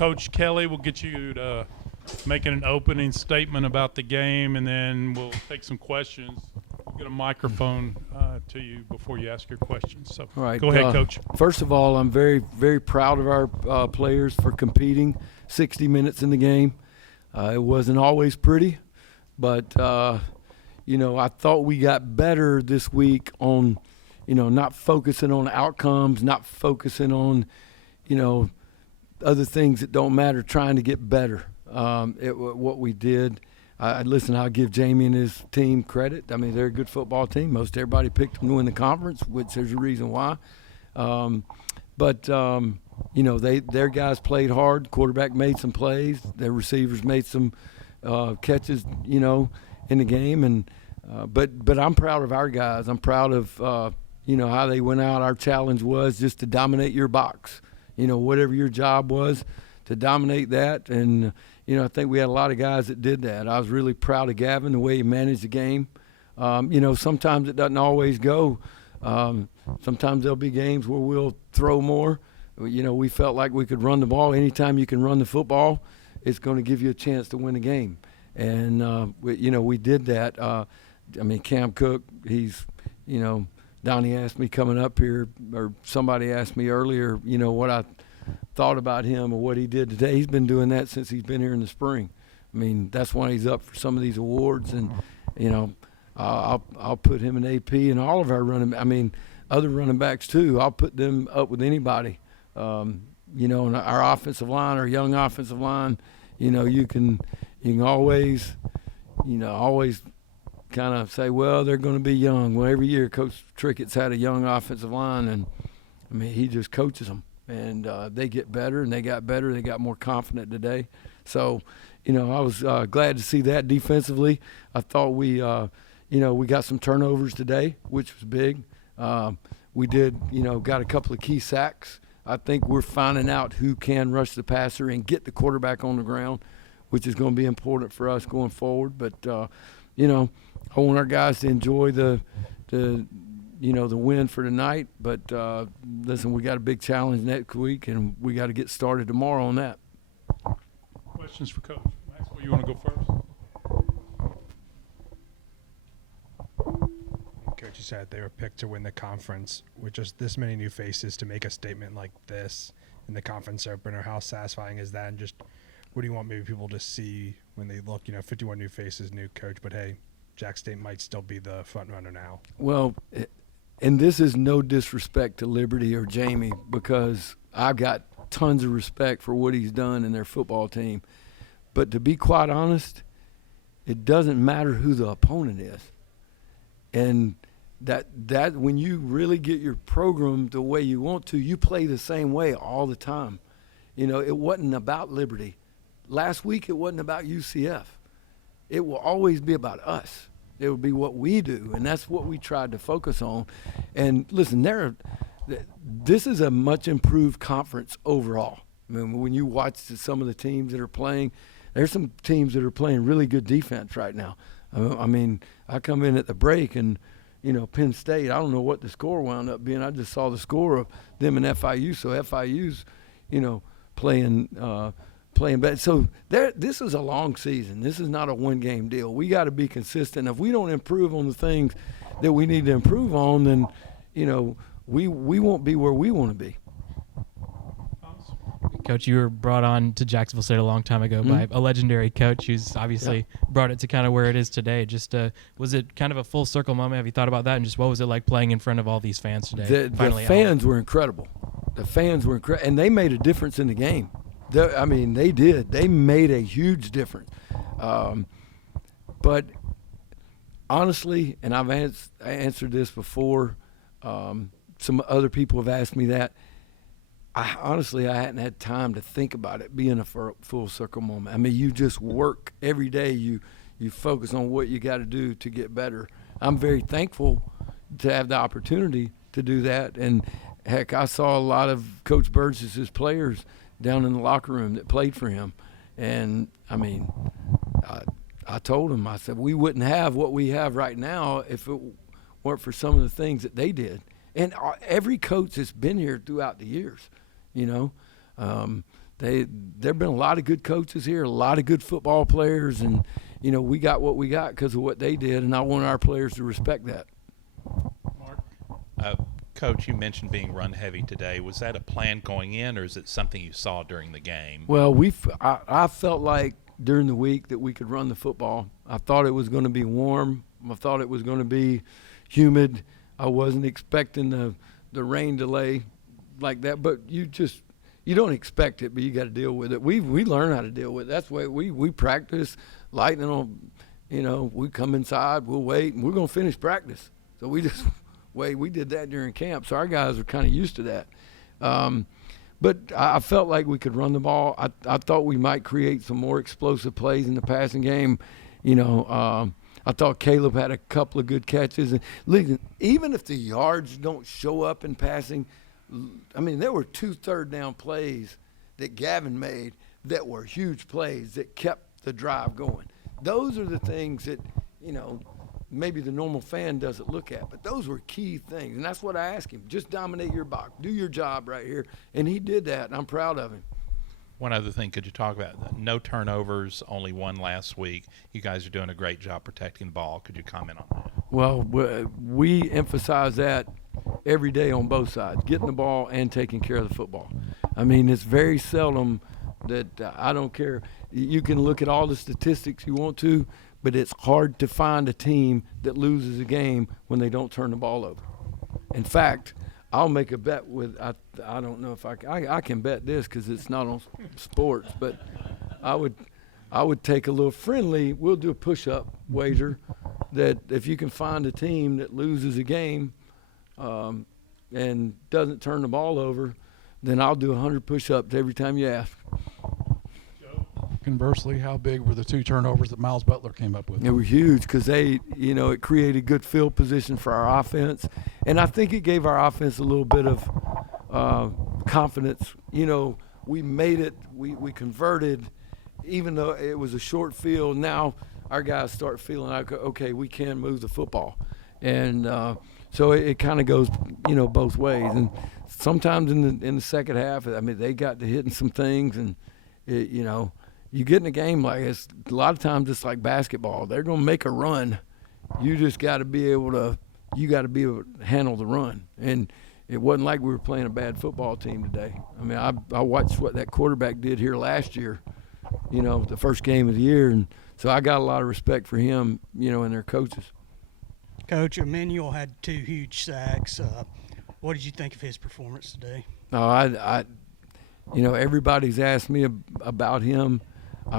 Coach Kelly, we'll get you to making an opening statement about the game, and then we'll take some questions. We'll get a microphone to you before you ask your questions. So all right, go ahead, Coach. First of all, I'm very, very proud of our players for competing 60 minutes in the game. It wasn't always pretty, but, I thought we got better this week on, not focusing on outcomes, not focusing on, other things that don't matter, trying to get better. What we did, I'll give Jamie and his team credit. I mean, they're a good football team. Most everybody picked them to win the conference, which there's a reason why. Their guys played hard. Quarterback made some plays. Their receivers made some catches, in the game. And but I'm proud of our guys. I'm proud of how they went out. Our challenge was just to dominate your box. Whatever your job was, to dominate that. And I think we had a lot of guys that did that. I was really proud of Gavin, the way he managed the game. Sometimes it doesn't always go. Sometimes there'll be games where we'll throw more. We felt like we could run the ball. Anytime you can run the football, it's going to give you a chance to win the game. And, we did that. Cam Cook, he's, Donnie asked me coming up here, or somebody asked me earlier, what I thought about him or what he did today. He's been doing that since he's been here in the spring. That's why he's up for some of these awards. And, I'll put him in AP and all of our other running backs too. I'll put them up with anybody. And our offensive line, our young offensive line, you can always kind of say, well, they're going to be young. Well, every year Coach Trickett's had a young offensive line, and he just coaches them, and they get better, and they got better. They got more confident today. So, I was glad to see that defensively. I thought we got some turnovers today, which was big. We did, got a couple of key sacks. I think we're finding out who can rush the passer and get the quarterback on the ground, which is going to be important for us going forward. But, I want our guys to enjoy the win for tonight. But, listen, we got a big challenge next week, and we got to get started tomorrow on that. Questions for Coach. Maxwell, you want to go first? Coach, you said they were picked to win the conference. With just this many new faces to make a statement like this in the conference opener, how satisfying is that? And just what do you want maybe people to see when they look, 51 new faces, new coach, but hey, Jack State might still be the front runner now. Well, and this is no disrespect to Liberty or Jamie, because I've got tons of respect for what he's done in their football team. But to be quite honest, it doesn't matter who the opponent is. And that when you really get your program the way you want to, you play the same way all the time. It wasn't about Liberty. Last week it wasn't about UCF. It will always be about us. It will be what we do, and that's what we tried to focus on. And listen, this is a much improved conference overall. When you watch some of the teams that are playing, there's some teams that are playing really good defense right now. I come in at the break and, Penn State, I don't know what the score wound up being. I just saw the score of them and FIU. So FIU's, playing better. So this is a long season. This is not a one-game deal. We got to be consistent. If we don't improve on the things that we need to improve on, then, we won't be where we want to be. Coach, you were brought on to Jacksonville State a long time ago by a legendary coach who's obviously brought it to kind of where it is today. Just was it kind of a full circle moment? Have you thought about that? And just what was it like playing in front of all these fans today? The fans were incredible. The fans were incredible, and they made a difference in the game. They did. They made a huge difference. But honestly, and I've answered this before, some other people have asked me that. I hadn't had time to think about it being a full circle moment. You just work every day. You focus on what you got to do to get better. I'm very thankful to have the opportunity to do that. And, heck, I saw a lot of Coach Burgess's players down in the locker room that played for him. And, I told him, I said, we wouldn't have what we have right now if it weren't for some of the things that they did. And every coach that's been here throughout the years, There've been a lot of good coaches here, a lot of good football players, and we got what we got because of what they did, and I want our players to respect that. Mark? Coach, you mentioned being run heavy today. Was that a plan going in, or is it something you saw during the game? Well, I felt like during the week that we could run the football. I thought it was going to be warm. I thought it was going to be humid. I wasn't expecting the rain delay like that, but you don't expect it, but you got to deal with it. We learn how to deal with it. That's the way we practice. Lightning on, we come inside, we'll wait, and we're going to finish practice. So we just wait. We did that during camp, so our guys are kind of used to that. But I felt like we could run the ball. I thought we might create some more explosive plays in the passing game. I thought Caleb had a couple of good catches. And even if the yards don't show up in passing, there were 2 third down plays that Gavin made that were huge plays that kept the drive going. Those are the things that, maybe the normal fan doesn't look at, but those were key things. And that's what I asked him. Just dominate your box. Do your job right here. And he did that, and I'm proud of him. One other thing, could you talk about no turnovers, only one last week. You guys are doing a great job protecting the ball. Could you comment on that? Well, we emphasize that every day on both sides, getting the ball and taking care of the football. It's very seldom that I don't care. You can look at all the statistics you want to, but it's hard to find a team that loses a game when they don't turn the ball over. In fact, I'll make a bet with I don't know if I can bet this because it's not on sports, but I would take a little friendly. We'll do a push-up wager that if you can find a team that loses a game and doesn't turn the ball over, then I'll do 100 push-ups every time you ask. Conversely, how big were the 2 turnovers that Myles Butler came up with? They were huge because it created good field position for our offense. And I think it gave our offense a little bit of confidence. We made it. We converted. Even though it was a short field, now our guys start feeling like, okay, we can move the football. And so it kind of goes, both ways. And sometimes in the second half, they got to hitting some things. And, you get in a game like this, a lot of times it's like basketball. They're going to make a run. You just got to be able to handle the run. And it wasn't like we were playing a bad football team today. I watched what that quarterback did here last year, the first game of the year. And so I got a lot of respect for him, and their coaches. Coach, Emmanuel had 2 huge sacks. What did you think of his performance today? Everybody's asked me about him.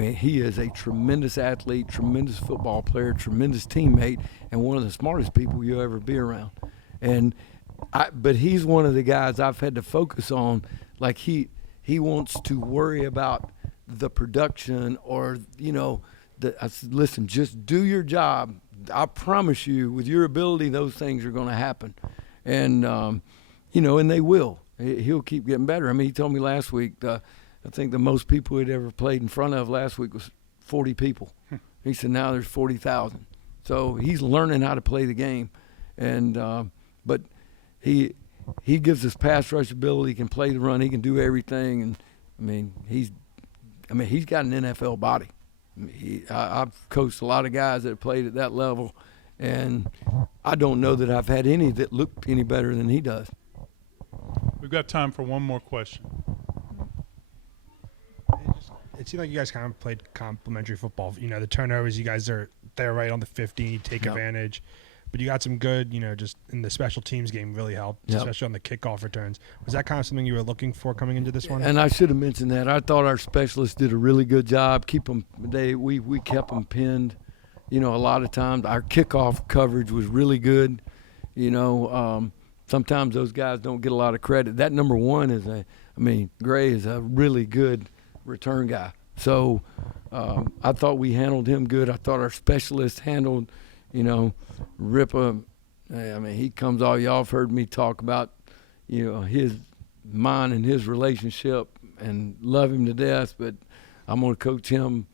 He is a tremendous athlete, tremendous football player, tremendous teammate, and one of the smartest people you'll ever be around. But he's one of the guys I've had to focus on. Like he wants to worry about the production or, I said, listen, just do your job. I promise you, with your ability, those things are going to happen. And, and they will. He'll keep getting better. He told me last week, I think the most people he'd ever played in front of last week was 40 people. He said now there's 40,000. So he's learning how to play the game. And but he gives us pass rush ability. He can play the run. He can do everything. And, he's got an NFL body. I've coached a lot of guys that have played at that level, and I don't know that I've had any that looked any better than he does. We've got time for one more question. It seemed like you guys kind of played complimentary football. The turnovers, you guys are there right on the 50, you take advantage. But you got some good, just in the special teams game really helped, especially on the kickoff returns. Was that kind of something you were looking for coming into this one? And I should have mentioned that. I thought our specialists did a really good job. We kept them pinned. A lot of times our kickoff coverage was really good. Sometimes those guys don't get a lot of credit. That number 1 is Gray is a really good return guy. So I thought we handled him good. I thought our specialists handled, Ripa. He comes all y'all have heard me talk about, mine and his relationship and love him to death. But I'm going to coach him,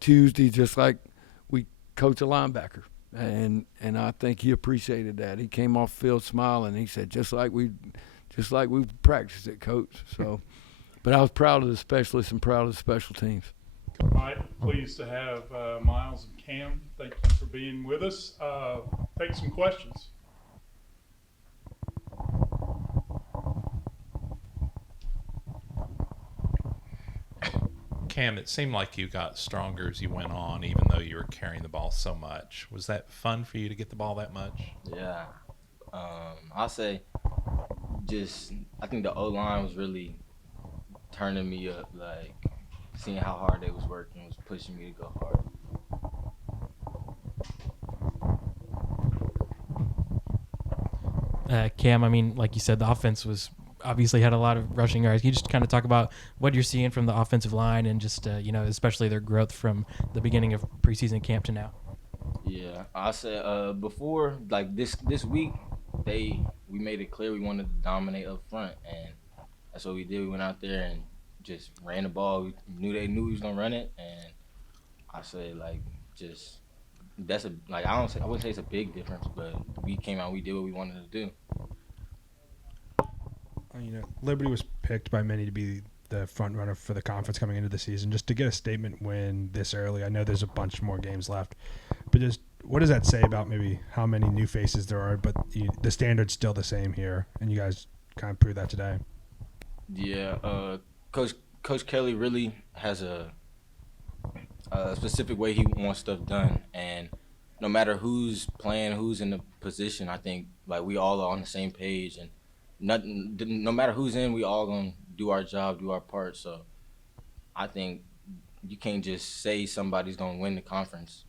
Tuesday just like we coach a linebacker. And I think he appreciated that. He came off the field smiling. He said, just like we practiced it, Coach. So, But I was proud of the specialists and proud of the special teams. All right, pleased to have Myles and Cam. Thank you for being with us. Take some questions. Cam, it seemed like you got stronger as you went on, even though you were carrying the ball so much. Was that fun for you to get the ball that much? Yeah. I'll say I think the O-line was really turning me up, like seeing how hard they was working was pushing me to go hard. Cam, I mean, like you said, the offense was obviously had a lot of rushing yards. Can you just kind of talk about what you're seeing from the offensive line and just, especially their growth from the beginning of preseason camp to now? Yeah, I said before, like this week, we made it clear we wanted to dominate up front, and that's what we did. We went out there and just ran the ball. We knew they knew we was gonna run it, and I said I wouldn't say it's a big difference, but we came out, we did what we wanted to do. Liberty was picked by many to be the front runner for the conference coming into the season. Just to get a statement win this early, I know there's a bunch more games left, but just what does that say about maybe how many new faces there are? But the standard's still the same here, and you guys kind of proved that today. Yeah, Coach Kelly really has a specific way he wants stuff done, and no matter who's playing, who's in the position, I think like we all are on the same page, and no matter who's in, we all gonna do our job, do our part. So I think you can't just say somebody's gonna win the conference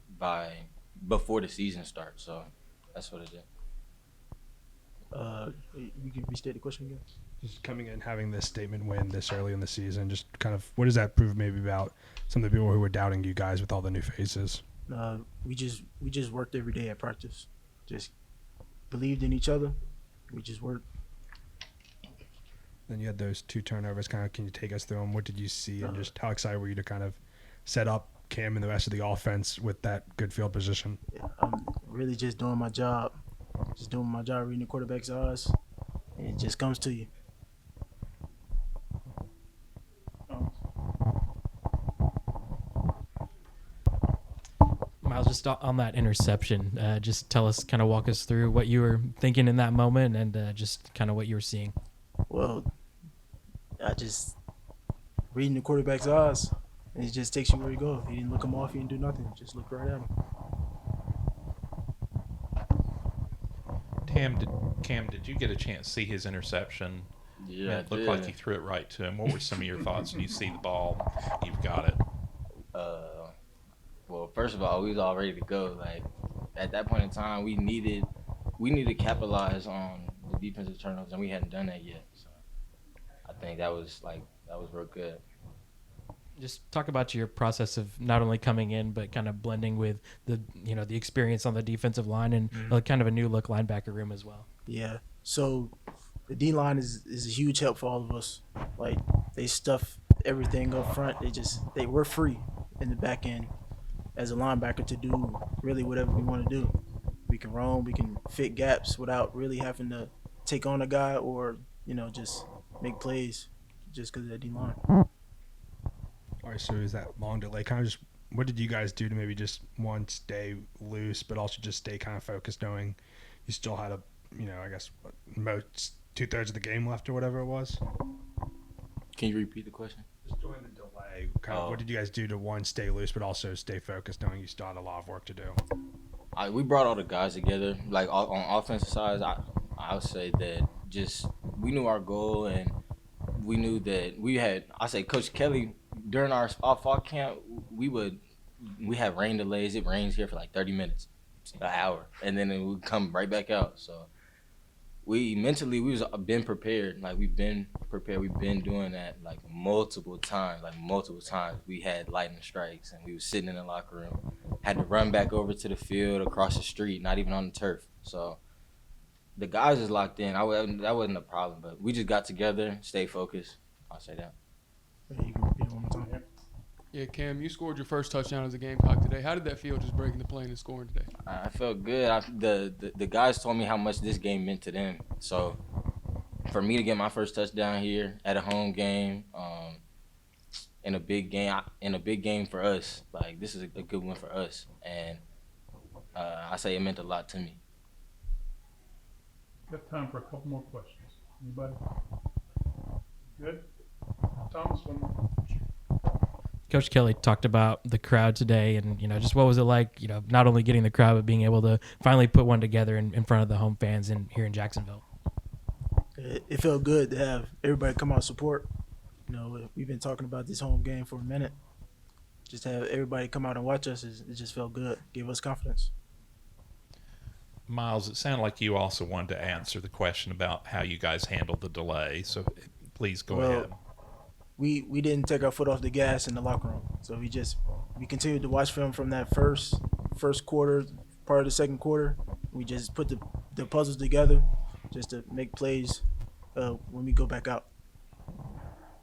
before the season starts. So that's what it is. You can restate the question again. Just coming in, having this statement win this early in the season, just kind of what does that prove maybe about some of the people who were doubting you guys with all the new faces? We just worked every day at practice. Just believed in each other. We just worked. Then you had those 2 turnovers. Kind of, can you take us through them? What did you see, and just how excited were you to kind of set up Cam and the rest of the offense with that good field position? Yeah, I'm really just doing my job. Just doing my job, reading the quarterback's eyes, and it just comes to you. Myles, just on that interception, just walk us through what you were thinking in that moment and just kind of what you were seeing. Well, I just reading the quarterback's eyes, and it just takes you where you go. He didn't look him off. He didn't do nothing. Just looked right at him. Cam, did you get a chance to see his interception? Yeah, it looked like he threw it right to him. What were some of your thoughts when you see the ball? You've got it. Well, first of all, we was all ready to go. Like at that point in time, we needed to capitalize on the defensive turnovers, and we hadn't done that yet. So I think that was real good. Just talk about your process of not only coming in but kind of blending with the experience on the defensive line and kind of a new look linebacker room as well. Yeah. So the D line is a huge help for all of us. Like they stuff everything up front. We're free in the back end as a linebacker to do really whatever we want to do. We can roam, we can fit gaps without really having to take on a guy or just make plays just because of that D line. All right, so is that long delay kind of just what did you guys do to maybe just one stay loose, but also just stay kind of focused, knowing you still had I guess most 2/3 of the game left or whatever it was? Can you repeat the question? Just during the delay, what did you guys do to one stay loose, but also stay focused, knowing you still had a lot of work to do? We brought all the guys together. Like on offensive side, I would say that just we knew our goal and we knew that we had. I say Coach Kelly during our fall camp, we had rain delays. It rains here for like 30 minutes, an hour, and then it would come right back out. So we was been prepared. Like we've been prepared. We've been doing that like multiple times. We had lightning strikes and we was sitting in the locker room. Had to run back over to the field across the street, not even on the turf. So the guys is locked in. That wasn't a problem, but we just got together, stay focused. I'll say that. You can repeat it one more time. Yeah, Cam, you scored your first touchdown as a Gamecock today. How did that feel, just breaking the plane and scoring today? I felt good. The guys told me how much this game meant to them. So for me to get my first touchdown here at a home game, in a big game for us, like this is a good win for us, and I say it meant a lot to me. Got time for a couple more questions. Anybody? Good. Thomas, one more. Coach Kelly talked about the crowd today, and just what was it like? Not only getting the crowd, but being able to finally put one together in front of the home fans here in Jacksonville. It felt good to have everybody come out and support. We've been talking about this home game for a minute. Just to have everybody come out and watch us, it just felt good. Gave us confidence. Myles, it sounded like you also wanted to answer the question about how you guys handled the delay. So please go ahead. We didn't take our foot off the gas in the locker room. So we continued to watch film from that first quarter, part of the second quarter. We just put the puzzles together just to make plays when we go back out.